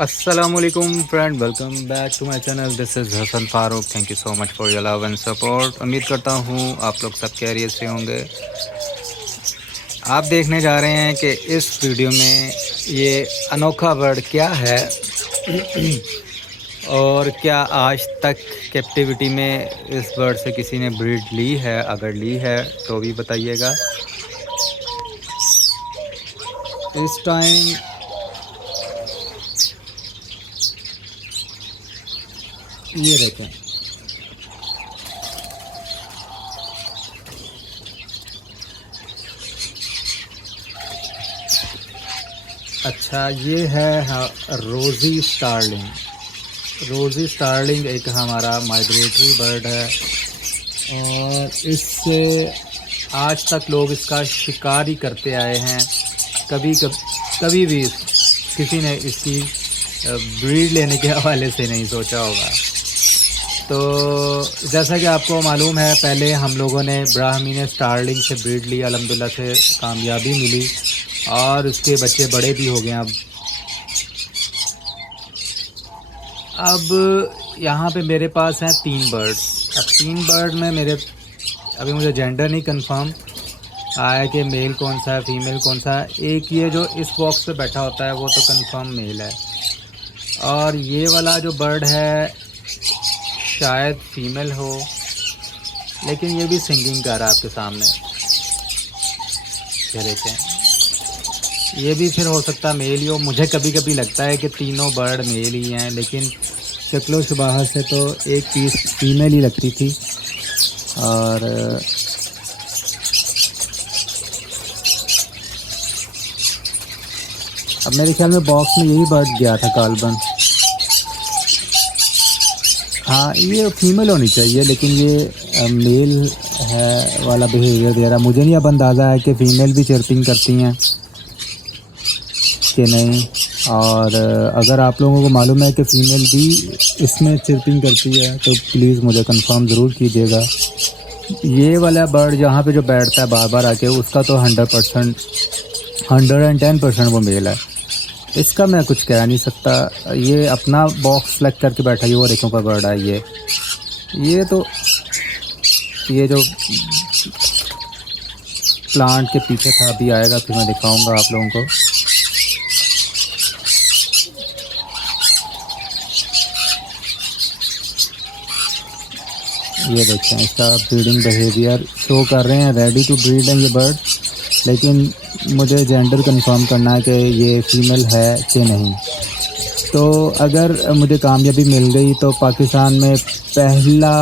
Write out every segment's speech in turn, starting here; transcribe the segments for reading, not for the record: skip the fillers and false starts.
अस्सलामुअलैकुम friend, welcome back to my channel. This is Hasan Farooq. Thank you so much for your love and support. उम्मीद करता हूँ आप लोग सब खैरियत से होंगे। आप देखने जा रहे हैं कि इस वीडियो में ये अनोखा बर्ड क्या है और क्या आज तक कैप्टिविटी में इस बर्ड से किसी ने ब्रीड ली है, अगर ली है तो भी बताइएगा। इस टाइम ये रहते हैं। अच्छा, ये है रोज़ी स्टारलिंग। रोज़ी स्टारलिंग एक हमारा माइग्रेटरी बर्ड है और इससे आज तक लोग इसका शिकार ही करते आए हैं। कभी भी किसी ने इसकी ब्रीड लेने के हवाले से नहीं सोचा होगा। तो जैसा कि आपको मालूम है, पहले हम लोगों ने ब्राह्मीन स्टारलिंग से ब्रीड ली, अल्हम्दुलिल्लाह से कामयाबी मिली और उसके बच्चे बड़े भी हो गए। अब यहाँ पे मेरे पास हैं 3 बर्ड्स। अब 3 बर्ड में मेरे अभी मुझे जेंडर नहीं कंफर्म आया कि मेल कौन सा है, फीमेल कौन सा है। एक ये जो इस बॉक्स पे बैठा होता है वो तो कंफर्म मेल है, और ये वाला जो बर्ड है शायद फीमेल हो, लेकिन ये भी सिंगिंग कर रहा है आपके सामने। ये देखें, ये भी फिर हो सकता मेल ही हो। मुझे कभी कभी लगता है कि तीनों बर्ड मेल ही हैं, लेकिन शक्लो शुबाहत से तो एक पीस फीमेल ही लगती थी। और अब मेरे ख्याल में बॉक्स में यही बर्ड गया था गालबन। हाँ, ये फीमेल होनी चाहिए, लेकिन ये मेल है वाला बिहेवियर दे रहा। मुझे नहीं अब अंदाज़ा है कि फ़ीमेल भी चिर्पिंग करती हैं कि नहीं। और अगर आप लोगों को मालूम है कि फ़ीमेल भी इसमें चिर्पिंग करती है तो प्लीज़ मुझे कंफर्म ज़रूर कीजिएगा। ये वाला बर्ड जहाँ पे जो बैठता है बार बार आके, उसका तो 110% वो मेल है। इसका मैं कुछ कह नहीं सकता, ये अपना बॉक्स सेलेक्ट करके बैठा है। वो देखो का बर्ड है ये तो ये जो प्लांट के पीछे था, अभी आएगा फिर मैं दिखाऊंगा आप लोगों को। ये देखें, इसका ब्रीडिंग बिहेवियर शो कर रहे हैं, रेडी टू ब्रीड है ये बर्ड। लेकिन मुझे जेंडर कंफर्म करना है कि ये फीमेल है कि नहीं। तो अगर मुझे कामयाबी मिल गई तो पाकिस्तान में पहला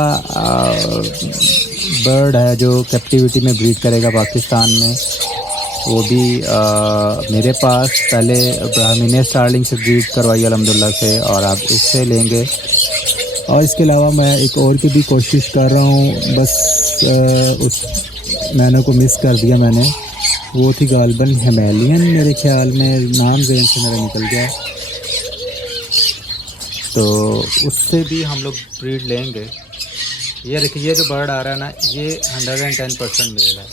बर्ड है जो कैप्टिविटी में ब्रीड करेगा पाकिस्तान में, वो भी मेरे पास। पहले ब्राह्मीन स्टारलिंग से ब्रीड करवाई अल्हम्दुलिल्लाह से, और अब इससे लेंगे। और इसके अलावा मैं एक और की भी कोशिश कर रहा हूँ, बस उस मैंने को मिस कर दिया मैंने। वो थी गालबन हिमालयन, मेरे ख्याल में नाम जहन से मेरा निकल गया। तो उससे भी हम लोग ब्रीड लेंगे। ये देखिए, ये जो बर्ड आ रहा है ना, ये 110% मेल है।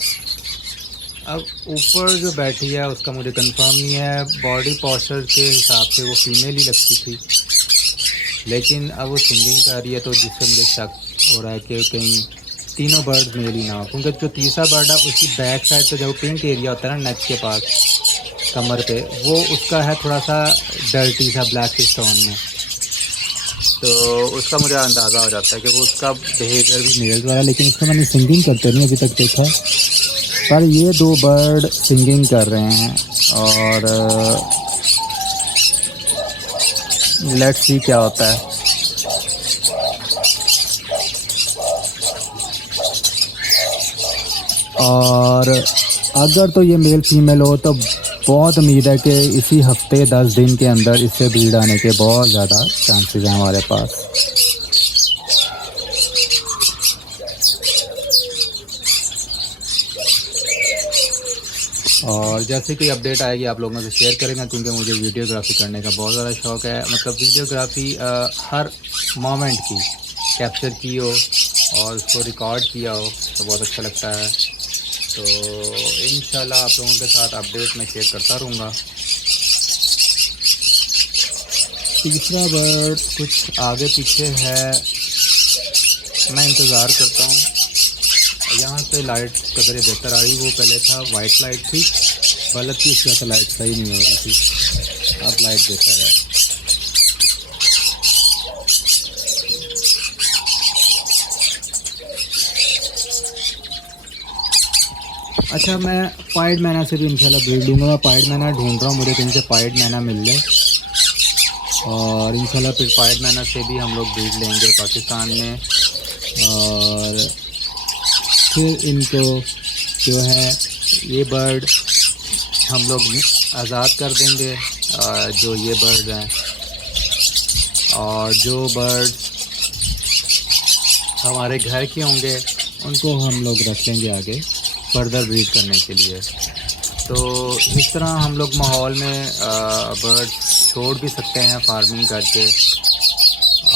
अब ऊपर जो बैठी है उसका मुझे कंफर्म नहीं है, बॉडी पोस्चर के हिसाब से वो फीमेल ही लगती थी, लेकिन अब वो सिंगिंग कर रही है तो जिससे मुझे शक हो रहा है कि कहीं तीनों बर्ड मेल ही ना हो। क्योंकि जो तीसरा बर्ड है उसकी बैक साइड पे जो पिंक एरिया होता है ना, नेक के पास कमर पे, वो उसका है थोड़ा सा डर्टी सा ब्लैक स्टोन में। तो उसका मुझे अंदाज़ा हो जाता है कि वो उसका बिहेवियर भी मेल वाला, लेकिन उसको मैंने सिंगिंग करते नहीं अभी तक देखा। पर ये 2 बर्ड सिंगिंग कर रहे हैं और लेट्स सी क्या होता है। और अगर तो ये मेल फीमेल हो तो बहुत उम्मीद है कि इसी हफ्ते 10 दिन के अंदर इससे ब्रीड आने के बहुत ज़्यादा चांसेस हैं हमारे पास। और जैसे कि अपडेट आएगी आप लोगों से शेयर करेंगे, क्योंकि मुझे वीडियोग्राफी करने का बहुत ज़्यादा शौक़ है। मतलब वीडियोग्राफी हर मोमेंट की कैप्चर की हो और उसको रिकॉर्ड किया हो तो बहुत अच्छा लगता है। तो इंशाल्लाह आप लोगों के साथ अपडेट मैं शेयर करता रहूँगा। तीसरा बर्ड कुछ आगे पीछे है, मैं इंतज़ार करता हूँ। यहाँ से लाइट कदर बेहतर आ रही, वो पहले था वाइट लाइट थी, गलत थी, इसकी वजह से लाइट सही नहीं हो रही थी, अब लाइट बेहतर है। अच्छा, मैं पाइड मैना से भी इंशाल्लाह ब्रीड लूँगा। मैं पाइड मैना ढूंढ रहा हूँ, मुझे कहीं से पाइड मैना मिल जाए, और इंशाल्लाह फिर पाइड मैना से भी हम लोग ब्रीड लेंगे पाकिस्तान में, और फिर इनको जो है ये बर्ड हम लोग आज़ाद कर देंगे, जो ये बर्ड हैं, और जो बर्ड हमारे घर के होंगे उनको हम लोग रख लेंगे आगे फर्दर ब्रीड करने के लिए। तो इस तरह हम लोग माहौल में बर्ड छोड़ भी सकते हैं फार्मिंग करके।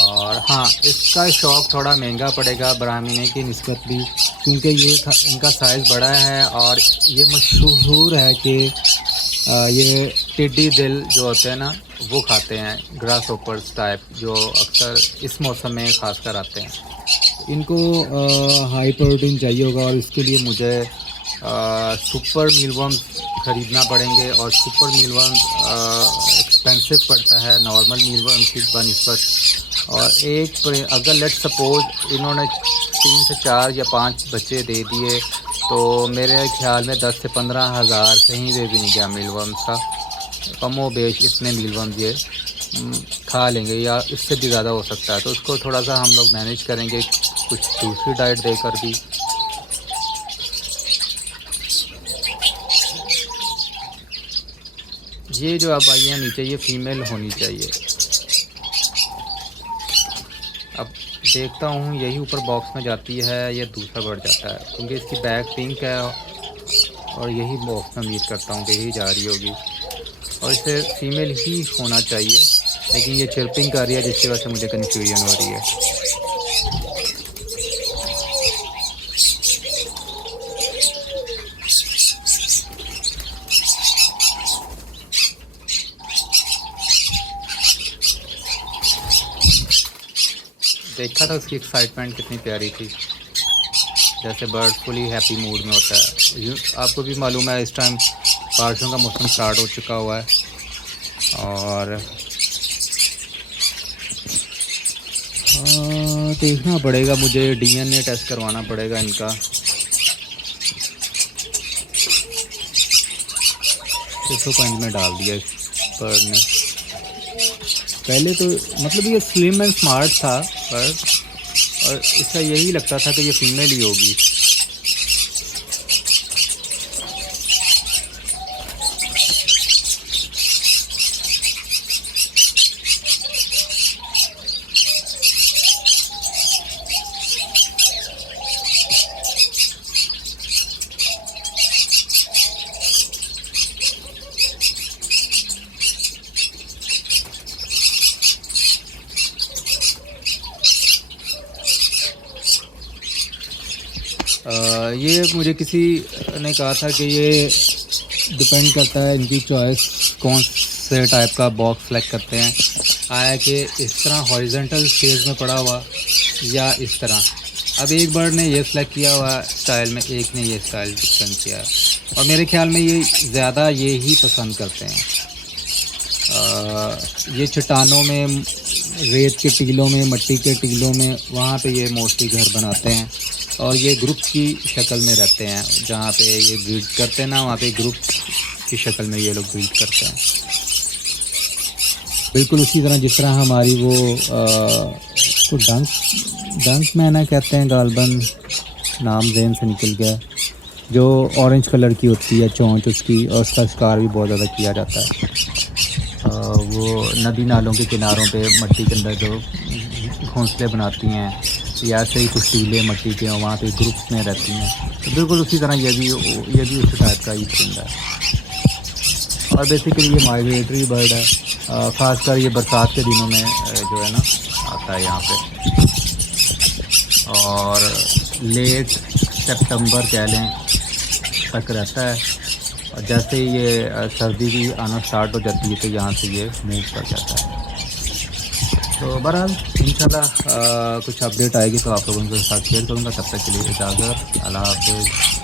और हाँ, इसका शौक़ थोड़ा महंगा पड़ेगा ब्राह्मणी की निस्बत भी, क्योंकि ये इनका साइज़ बड़ा है, और ये मशहूर है कि ये टिड्डी दिल जो होते हैं ना वो खाते हैं, ग्रास होपर्स टाइप, जो अक्सर इस मौसम में ख़ासकर आते हैं। इनको हाई प्रोटीन चाहिए होगा, और इसके लिए मुझे सुपर मीलवर्म्स ख़रीदना पड़ेंगे, और सुपर मीलवर्म्स एक्सपेंसिव पड़ता है नॉर्मल मीलवर्म्स की बनिस्बत। और एक अगर लेट सपोज इन्होंने 3 से 4 या 5 बच्चे दे दिए, तो मेरे ख्याल में 10 से 15 हज़ार कहीं भी नहीं गया मीलवर्म्स का, कमो बेश इतने मीलवर्म्स ये खा लेंगे, या इससे भी ज़्यादा हो सकता है। तो उसको थोड़ा सा हम लोग मैनेज करेंगे कुछ दूसरी डाइट देकर भी। ये जो अब आई है नीचे, ये फीमेल होनी चाहिए। अब देखता हूँ, यही ऊपर बॉक्स में जाती है, ये दूसरा बढ़ जाता है, क्योंकि इसकी बैक पिंक है, और यही बॉक्स में उम्मीद करता हूँ कि यही जा रही होगी, और इसे फीमेल ही होना चाहिए, लेकिन ये चिरपिंग कर रही है, जिसकी वजह से मुझे कन्फ्यूजन हो रही है। देखा था उसकी एक्साइटमेंट कितनी प्यारी थी, जैसे बर्ड फुली हैप्पी मूड में होता है। आपको भी मालूम है इस टाइम बारिशों का मौसम स्टार्ट हो चुका हुआ है, और देखना पड़ेगा, मुझे डीएनए टेस्ट करवाना पड़ेगा इनका। 605 में डाल दिया इस बर्ड ने। पहले तो मतलब ये स्लिम एंड स्मार्ट था बर्ड, और इसका यही लगता था कि ये फीमेल ही होगी। ये मुझे किसी ने कहा था कि ये डिपेंड करता है इनकी चॉइस कौन से टाइप का बॉक्स सेलेक्ट करते हैं, आया कि इस तरह हॉरिजॉन्टल फेज में पड़ा हुआ या इस तरह। अब एक बर्ड ने ये सेलेक्ट किया हुआ स्टाइल में, एक ने ये स्टाइल पसंद किया, और मेरे ख्याल में ये ज़्यादा ये ही पसंद करते हैं। ये चट्टानों में, रेत के टीलों में, मिट्टी के टीलों में, वहाँ पे ये मोस्टली घर बनाते हैं, और ये ग्रुप की शक्ल में रहते हैं। जहाँ पे ये ब्रीड करते हैं ना, वहाँ पे ग्रुप की शक्ल में ये लोग ब्रीड करते हैं, बिल्कुल उसी तरह जिस तरह हमारी वो तो डंक मैना कहते हैं, गालबन नाम ज़हन से निकल गया, जो ऑरेंज कलर की होती है चोंच उसकी, और उसका शिकार भी बहुत ज़्यादा किया जाता है। वो नदी नालों के किनारों पे मिट्टी के अंदर जो घोंसले बनाती हैं, या ऐसे ही कुछ टीले मिट्टी के वहाँ पे ग्रुप्स में रहती हैं, तो बिल्कुल उसी तरह ये भी उसी टाइप का ही परिंदा है। और बेसिकली ये माइग्रेटरी बर्ड है, ख़ासकर ये बरसात के दिनों में जो है ना आता है यहाँ पे, और लेट सितंबर कह लें तक रहता है, और जैसे ही ये सर्दी भी आना स्टार्ट हो जाती है तो यहाँ से ये मूव कर जाता है। तो बहरहाल इंशाल्लाह कुछ अपडेट आएगी तो आप लोगों के साथ शेयर करूँगा। तब तक के लिए इजाज़त, अल्लाह हाफ़िज़।